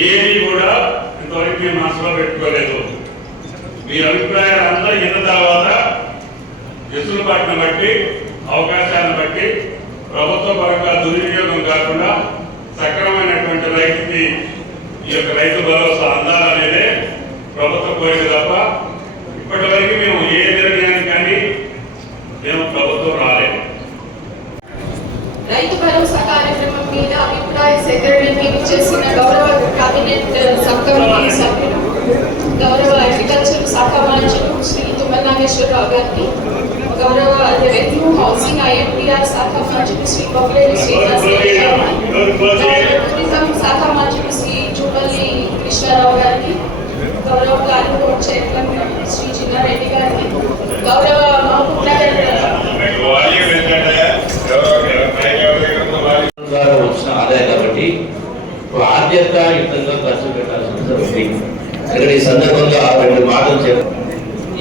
ఏది కూడా ఇంతవరకు మేము మనసులో పెట్టుకోలేదు. మీ అభిప్రాయాలు అందరూ విన్న తర్వాత వెసులుబాటును బట్టి అవకాశాన్ని బట్టి ప్రభుత్వ పరంగా దుర్వినియోగం కాకుండా సక్రమైనటువంటి రైతుకి ఈ యొక్క రైతు భరోసా అందాలనేదే ప్రభుత్వ కోరిక తప్ప ఇప్పటి వరకు మేము ఏ నిర్ణయానికి కానీ మేము ప్రభుత్వం రాలేదు. రైతు భరోసా కార్యక్రమం మీద అభిప్రాయ సేకరణకి చేసిన గౌరవ కేబినెట్ సబ్ కమిటీ సభ్యులు గౌరవ అగ్రికల్చర్ శాఖ మంత్రులు శ్రీ తుమ్మల నాగేశ్వరరావు గారికి, గౌరవ రెవెన్యూ హౌసింగ్ ఐఎన్పిఆర్ శాఖ మంత్రులు శ్రీ బొబ్బలేరు శ్రీనివాస్ టూరిజం శాఖ మంత్రులు శ్రీ జూపల్లి కృష్ణారావు గారికి, గౌరవ planning board chairman Shri Chinnareddy గారికి, గౌరవ మహబూబ్ నగర్ వచ్చిన ఆదాయం కాబట్టి బాధ్యతాయుతంగా ఖర్చు పెట్టాల్సిన ఉంది. ఇక్కడ ఈ సందర్భంగా రెండు మాటలు చెప్పారు.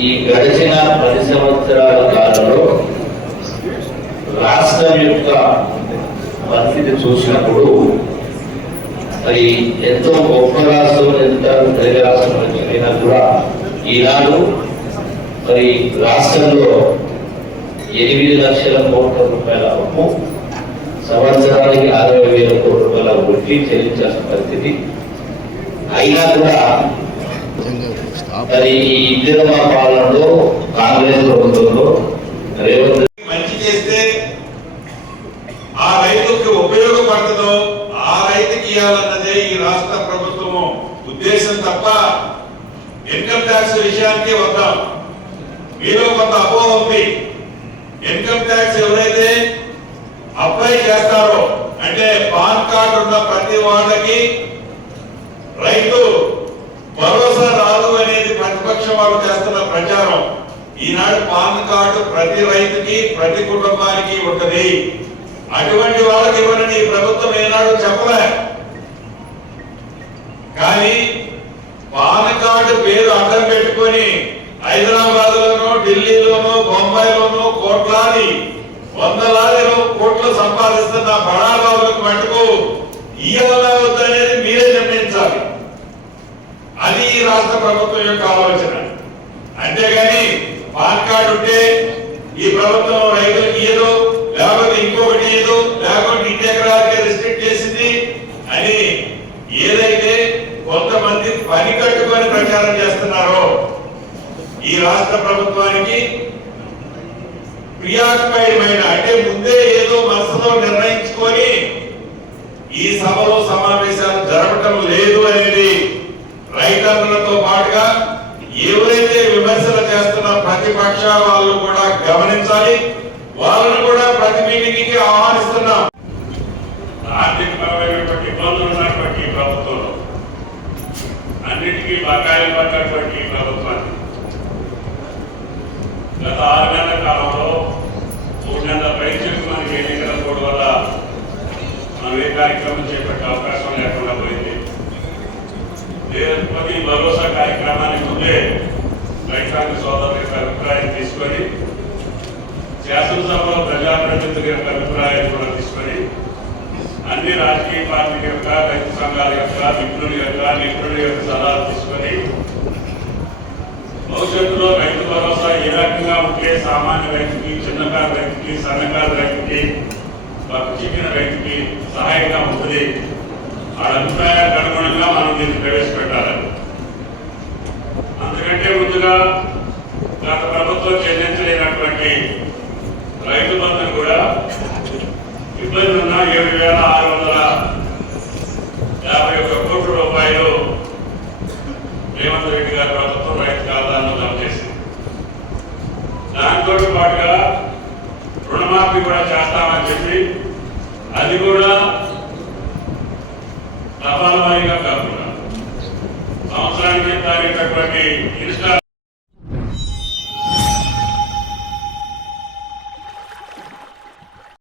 ఈ గడిచిన 10 సంవత్సరాల కాలంలో రాష్ట్రం యొక్క పరిస్థితి చూసినప్పుడు మరి ఎంతో గొప్ప రాష్ట్రం, ఎంత తెలుగు రాష్ట్రం అయినా కూడా ఈనాడు మరి రాష్ట్రంలో 8 లక్షల కోట్ల రూపాయల అప్పు, సంవత్సరానికి 60,000 కోట్ల రూపాయల వడ్డీ చెల్లించాల్సిన పరిస్థితి. అయినా కూడా మరి ఈ ఇందిరమ్మ పాలనలో కాంగ్రెస్ ప్రభుత్వంలో రేవంత్ మంచి చేస్తే ఆ రైతుకి ఉపయోగపడుతుందో ఆ రైతుకి ఇవ్వాలన్నదే ఈ రాష్ట్ర ప్రభుత్వం ఉద్దేశం తప్ప ఇన్కమ్ ట్యాక్స్ విషయానికి వద్దాం. మీలో కొంత అపోహ ఉంది. ఇన్కమ్ ట్యాక్స్ ఎవరైతే అప్లై చేస్తారో అంటే పాన్ కార్డు ఉన్న ప్రతి వాళ్ళకి రైతు భరోసా రాదు అనేది ప్రతిపక్షం వాళ్ళు చేస్తున్న ప్రచారం. ఈనాడు పాన్ కార్డు ప్రతి రైతుకి ప్రతి కుటుంబానికి ఉంటది. అటువంటి వాళ్ళకి ఇవ్వనని ప్రభుత్వం ఏనాడు చెప్పలే. కానీ పాన్ కార్డు పేరు అడ్డం పెట్టుకొని హైదరాబాద్ లోనో ఢిల్లీలోనో బొంబాయిలోనో కోట్లాది వందలాది కోట్లు సంపాదిస్తున్న బడాబాబులకు మటుకు ఇవ్వాలా వద్దనేది మీరే నిర్ణయించాలి. అది ఈ రాష్ట్ర ప్రభుత్వం యొక్క ఆలోచన. అంతేగాని పాన్ కార్డు ఉంటే ఈ ప్రభుత్వం రైతులకు ఏదో లేకపోతే ఇంకొకటి ఏదో లేకపోతే ఇంటి ఎకరాలకే రిస్ట్రిక్ట్ చేసింది అని ఏదైతే కొంతమంది పని కట్టుకొని ప్రచారం చేస్తున్నారో ఈ రాష్ట్ర ప్రభుత్వానికి ప్రియాక్పైమైన అంటే ముందే ఏదో మనసులో నిర్ణయించుకొని ఈ సభలో సమావేశాలు జరగటం లేదు అనేది రైతన్నలతో పాటుగా ఎవరైతే విమర్శలు చేస్తున్న ప్రతిపక్ష వాళ్ళు కూడా గమనించాలి. వాళ్ళను కూడా ప్రతి మీటింగ్కి ఆహ్వానిస్తున్నాం. ఆర్థికపరమైనటువంటి ఇబ్బందులు ఉన్నటువంటి ప్రభుత్వంలో అన్నిటికీ బకాయిలు పడ్డటువంటి ప్రభుత్వాన్ని గత 6 నెలల కాలంలో 3 నెలల పైచలకు మనకి ఎన్నికల కోడ్ వల్ల మనం ఏ కార్యక్రమం చేపట్టే అవకాశం లేకుండా పోయింది. లేకపోతే ఈ భరోసా కార్యక్రమానికి ముందే రైతాంగ సోదరుల యొక్క అభిప్రాయం తీసుకొని శాసనసభలో ప్రజాప్రతినిధుల యొక్క అభిప్రాయాలు కూడా తీసుకొని అన్ని రాజకీయ పార్టీల యొక్క రైతు సంఘాల యొక్క నిపుణుల యొక్క సలహాలు తీసుకొని భవిష్యత్తులో రైతు భరోసా ఏ రకంగా ఉంటే సామాన్య రైతుకి, చిన్నకారు రైతుకి, సన్నకారు రైతుకి, చిక్కిన రైతుకి సహాయంగా ఉంటుంది. ఆ అభిప్రాయాలకు అనుగుణంగా మనం దీన్ని ప్రవేశపెట్టాలి.